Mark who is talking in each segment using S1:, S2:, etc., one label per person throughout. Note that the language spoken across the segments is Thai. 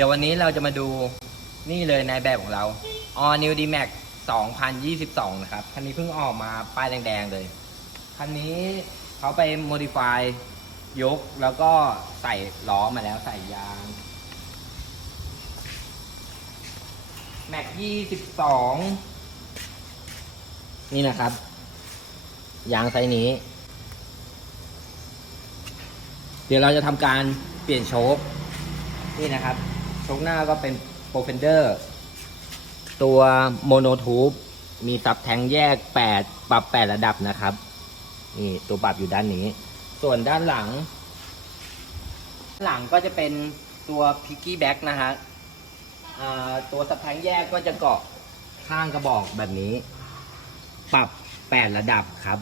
S1: ดี๋ยววันนี้เราจะมาดูนี่เลยในแบบของเรา All New D Max 2022 นะครับ คันนี้เพิ่งออกมาป้ายแดงๆเลย คันนี้เขาไป modify ยกแล้วก็ใส่ล้อมาแล้วใส่ยาง Max 22 นี่นะครับ ยางไซส์นี้ เดี๋ยวเราจะทำการเปลี่ยนโชคนี่นะครับ ชคหน้าก็เป็นโปรเฟนเดอร์ ตัวโมโนทูบมีซับแทงแยก 8 ปรับ 8 ระดับนะครับ นี่ตัวปรับอยู่ด้านนี้ ส่วนด้านหลัง หลังก็จะเป็นตัวพิกกี้แบ็กนะฮะตัวซับแทงแยกก็จะเกาะข้างกระบอกแบบนี้ ปรับ 8 ระดับครับ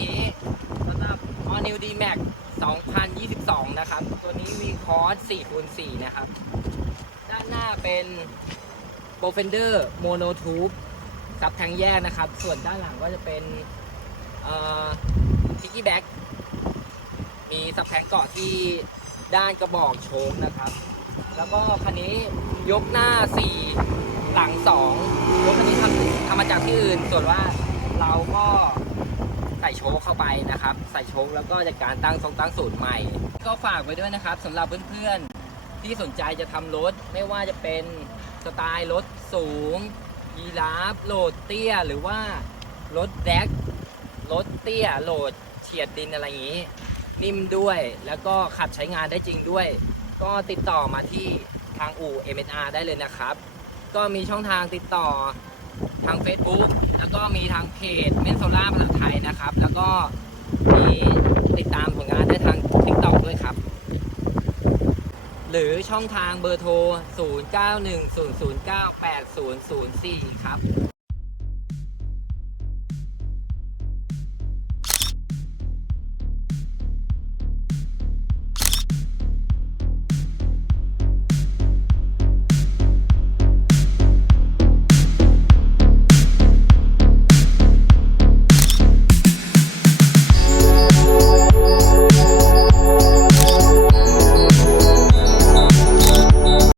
S1: นะครับตอนนี้สำหรับ All New D Max 2022 นะครับ ตัวนี้ V Cross 4คูณ4นะครับ ด้านหน้าเป็น p r o f e n d e r Mono Tube ซับแทงแยกนะครับ ส่วนด้านหลังก็จะเป็นเอ่อ Piggy Back มีซับแทงเกาะที่ด้านกระบอกโชงนะครับ แล้วก็คันนี้ยกหน้า 4 หลัง2รถคันนี้ทำทำมาจากที่อื่น ส่วนว่า คเข้าไปนะครับ ใส่โชคแล้วก็จัดการตั้งทรงตั้งสูตรใหม่ ก็ฝากไว้ด้วยนะครับสำหรับเพื่อนๆ ที่สนใจจะทำรถ ไม่ว่าจะเป็นสไตล์รถสูงยีราฟโหลดเตี้ย หรือว่ารถแดกรถเตี้ยโหลดเฉียดดินอะไรอย่างนี้ นิ่มด้วยแล้วก็ขับใช้งานได้จริงด้วย ก็ติดต่อมาที่ทางอู่ MNR ได้เลยนะครับ ก็มีช่องทางติดต่อ ทาง Facebook แล้วก็มีทางเพจเมนโซล่าภาษาไทยนะครับ แล้วก็มีติดตามผลงานได้ทาง TikTok ด้วยครับ หรือช่องทางเบอร์โทร 0910098004 ครับ